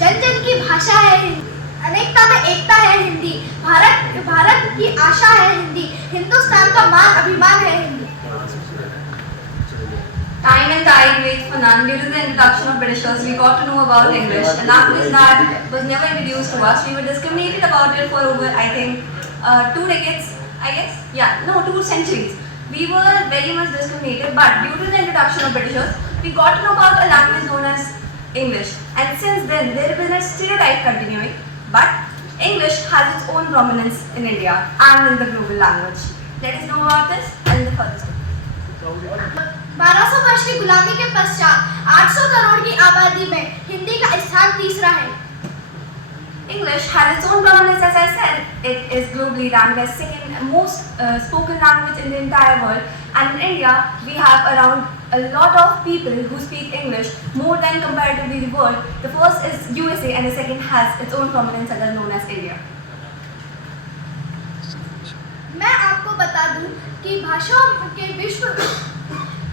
जन जन की भाषा है हिंदी, अनेकता में एकता है हिंदी, भारत की आशा है हिंदी, हिंदुस्तान का मान अभिमान है Hindi. Time and tide waits for none. Due to the introduction of Britishers, we got to know about English, a language that was never introduced to us. We were discriminated about it for over, I think, 2 decades, I guess. Yeah, no, 2 centuries. We were very much discriminated, but due to the introduction of Britishers, we got to know about a language known as English. And since then, there has been a stereotype continuing, but English has its own prominence in India and in the global language. Let us know about this and the further story. 1200 वर्ष की गुलामी के पश्चात 800 करोड़ की आबादी में हिंदी का स्थान तीसरा है। English has its own prominence, as I said. It is globally ranked as second most spoken language in the entire world. And in India, we have around a lot of people who speak English, more than comparatively the world. The first is USA and the second has its own prominence and is known as India. मैं आपको बता दूं कि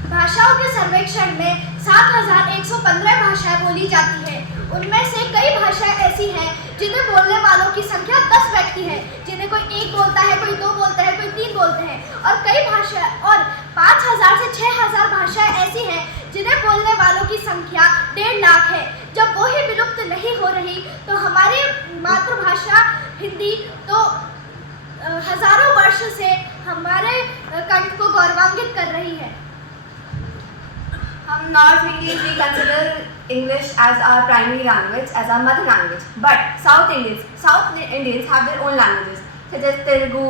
भाषाओं के सर्वेक्षण में 7115 भाषाएं बोली जाती हैं। उनमें से कई भाषाएं ऐसी हैं जिन्हें बोलने वालों की संख्या 10 व्यक्ति है, जिन्हें कोई 1 बोलता है, कोई 2 बोलता है, कोई 3 बोलते हैं, और कई भाषा और 5000 से 6000 भाषाएं ऐसी हैं जिन्हें बोलने वालों की संख्या 1.5 लाख है। जब वो ही विलुप्त नहीं हो रही तो हमारी मातृभाषा हिंदी तो हजारों वर्ष से हमारे कंठ को गौरवान्वित कर रही है। हम North Indians, we consider English as our primary language, as our mother language. But South Indians have their own languages, such as Telugu,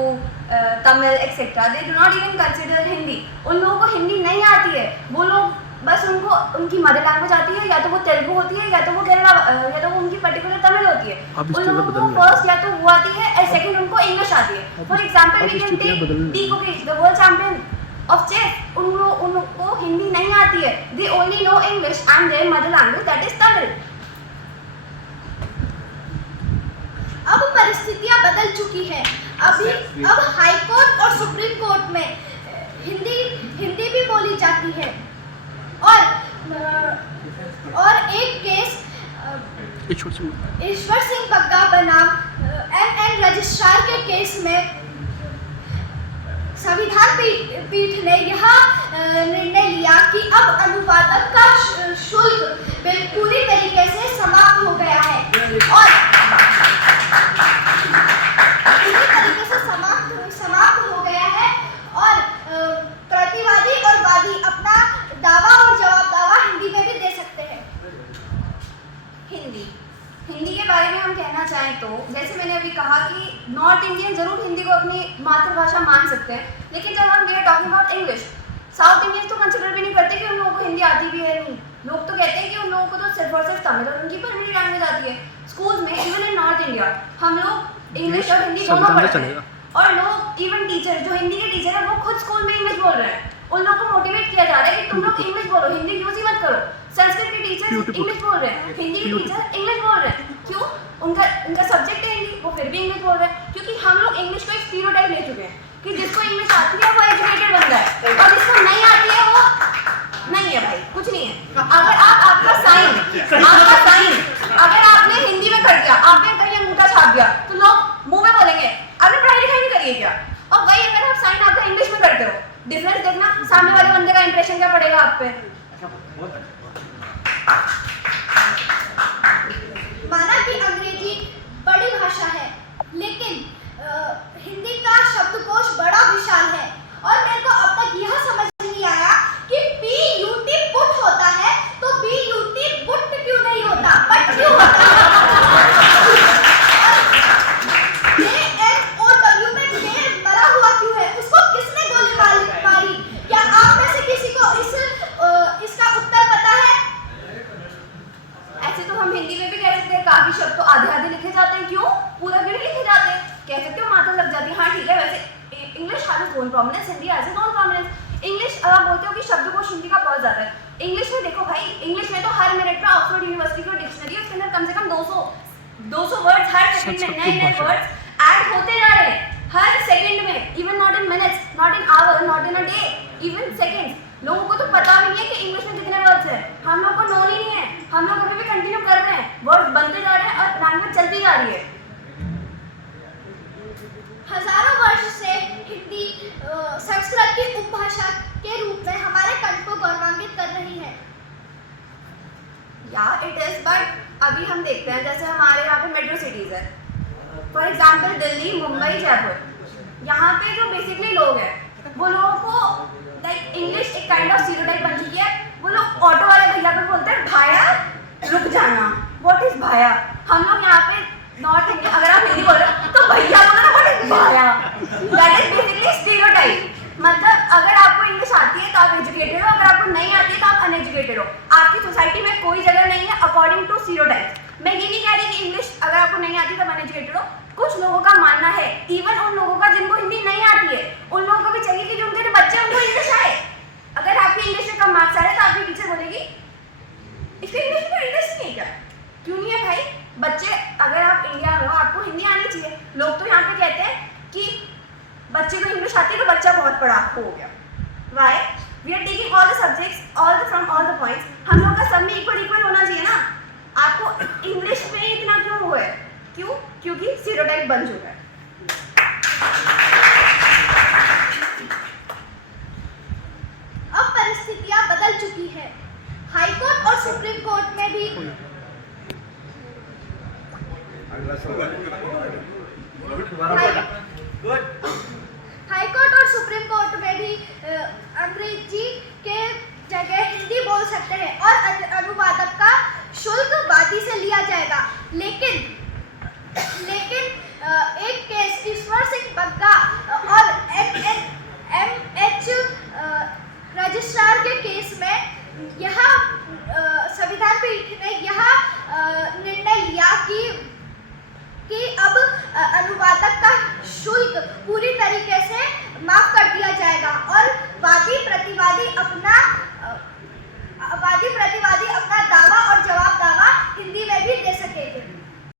Tamil, etc. They do not even consider Hindi. उन लोगों को हिंदी नहीं आती है। वो लोग बस उनकी मदर लैंग्वेज आती है, या तो वो तेलुगु होती है, या तो वो केरला, या तो वो उनकी पर्टिकुलर तमिल होती है। उन लोगों को फर्स्ट या तो वो आती है और सेकंड उनको इंग्लिश आती है। For example we can take D Gukesh, the world champion of chess, उनको हिंदी नहीं आती है। They only know English and their mother language that is Tamil. अब परिस्थितियां बदल चुकी है। अब हाई कोर्ट और सुप्रीम कोर्ट में हिंदी भी बोली जाती है, और एक केस ईश्वर सिंह बग्गा बनाम MN रजिस्ट्रार के केस में संविधान पीठ ने यह निर्णय लिया कि अब अनुवादक का शुल्क पूरी तरीके से समाप्त हो गया है, और पूरी तरीके से समाप्त हो गया है, और प्रतिवादी और वादी अपना दावा और जवाब हिंदी में भी दे सकते हैं। हिंदी के बारे में हम कहना चाहें तो जैसे मैंने अभी कहा कि नॉर्थ इंडियन जरूर हिंदी को अपनी मातृभाषा मान सकते हैं, लेकिन जब हम we are talking about English, south Indian तो कंसिडर भी नहीं करते कि उन लोगों को हिंदी आती भी है नहीं। लोग तो कहते हैं कि उन लोगों को तो सिर्फ और सिर्फ तमिल और उनकी प्राइमरी लैंग्वेज आती है। स्कूल्स में इवन इन नॉर्थ इंडिया हम लोग इंग्लिश और हिंदी दोनों पढ़ते हैं, और लोग इवन टीचर जो हिंदी के टीचर है वो खुद स्कूल में इंग्लिश बोल रहे हैं। उन लोगों को मोटिवेट किया जा रहा है कि तुम लोग इंग्लिश बोलो, हिंदी यूज ही मत करो। संस्कृत के टीचर इंग्लिश बोल रहे हैं, हिंदी के टीचर इंग्लिश बोल रहे हैं। क्यों? उनका सब्जेक्ट है हिंदी, वो फिर भी इंग्लिश बोल रहे हैं, क्योंकि हम लोग इंग्लिश को एक स्टीरियोटाइप ले चुके हैं कि जिसको इंग्लिश आती है वो एजुकेटेड बनता है, और जिसको नहीं आती है वो नहीं है। भाई कुछ नहीं है। अगर आपका साइन अगर आपने हिंदी में कर दिया, आपने कहीं अंगूठा छाप दिया, तो लोग मुंह में बोलेंगे आपने पढ़ाई लिखाई नहीं करी है क्या? और वही अगर आप साइन आपका इंग्लिश में करते हो, डिफरेंस देखना, सामने वाले बंदे का इंप्रेशन क्या पड़ेगा आप पे। माना कि अंग्रेजी बड़ी भाषा है, लेकिन हिंदी का शब्दकोश बड़ा विशाल है, और मेरे को अब तक यह समझ नहीं आया कि PUT पुट होता है तो BUT बुट क्यों नहीं होता, बट क्यों होता है? JNOW में ढेर मरा हुआ क्यों है? उसको किसने गोली मारी? क्या आप में से किसी को इसका उत्तर पता है? ऐसे तो हम हिंदी में भी कह सकते हैं काफी शब्द तो आधे लिखे जाते हैं। क्यों? पूरा भी लिखे जाते हैं, कह सकते हो माथा लग जाती है। हाँ ठीक है, वैसे English has its own prominence, Hindi has its own prominence. English आप बोलते हो कि शब्दकोश हिंदी का बहुत ज्यादा है। इंग्लिश में देखो भाई, इंग्लिश में तो हर मिनट में ऑक्सफोर्ड यूनिवर्सिटी की डिक्शनरी है, उसके अंदर कम से कम 200 वर्ड्स हर सेकंड में नए वर्ड्स ऐड होते जा रहे हैं हर सेकंड में। Even not in minutes, not in hour, not in a day, even seconds. लोगों को तो पता भी नहीं है कि इंग्लिश में कितने वर्ड्स हैं। हम लोग को नॉन ही नहीं है, हम लोग अभी भी कंटिन्यू कर रहे हैं, वर्ड्स बनते जा जा रही है। हजारों वर्ष से हिंदी संस्कृत की उपभाषा के रूप में हमारे कंठ को गौरवान्वित कर रही है। या इट इज, बट अभी हम देखते हैं जैसे हमारे यहाँ पे मेट्रो सिटीज है, फॉर एग्जाम्पल दिल्ली, मुंबई, जयपुर, यहाँ पे जो बेसिकली लोग हैं वो लोगों को लाइक इंग्लिश एक काइंड ऑफ स्टीरियोटाइप बन चुकी है। वो लोग ऑटो वाले भैया को बोलते हैं भाया रुक जाना, व्हाट इज भाया। हम लोग यहाँ पे नॉर्थ इंडिया अगर आप हिंदी बोल रहे हो तो भैया बोलो ना, what is Bhaya. That is basically stereotype. मतलब अगर आपको इंग्लिश आती है तो आप एजुकेटेड हो, अगर आपको नहीं आती है तो आप अनएजुकेटेड हो। आपकी सोसाइटी में कोई जगह नहीं है अकॉर्डिंग टू स्टीरियोटाइप। मैं ये नहीं कह रही कि इंग्लिश अगर आपको नहीं आती तो अनएजुकेटेड हो। कुछ लोगों का मानना है, इवन उन लोगों का जिनको हिंदी नहीं आती है, उन लोगों को भी चाहिए कि जो उनके जो बच्चे उनको इंग्लिश आए। अगर आपके इंग्लिश में कम मार्क्स आ रहे हैं तो आपकी टीचर बोलेगी इसके इंग्लिश में इंटरेस्ट नहीं है क्या? क्यों नहीं है भाई? बच्चे अगर आप इंडिया में हो आपको हिंदी आनी चाहिए। लोग तो यहाँ पे कहते हैं कि बच्चे को इंग्लिश आती है तो बच्चा बहुत पढ़ाकू हो गया। Why? We are taking all the subjects from all the points. हम लोग का सब में इक्वल होना चाहिए ना। आपको इंग्लिश में इतना क्यों हुआ है? क्यों? क्योंकि स्टीरियोटाइप बन चुका है। अब परिस्थितियां बदल चुकी है। हाई कोर्ट और सुप्रीम कोर्ट में भी हाई कोर्ट और सुप्रीम कोर्ट में भी अंग्रेजी के जगह हिंदी बोल सकते हैं और अनुवाद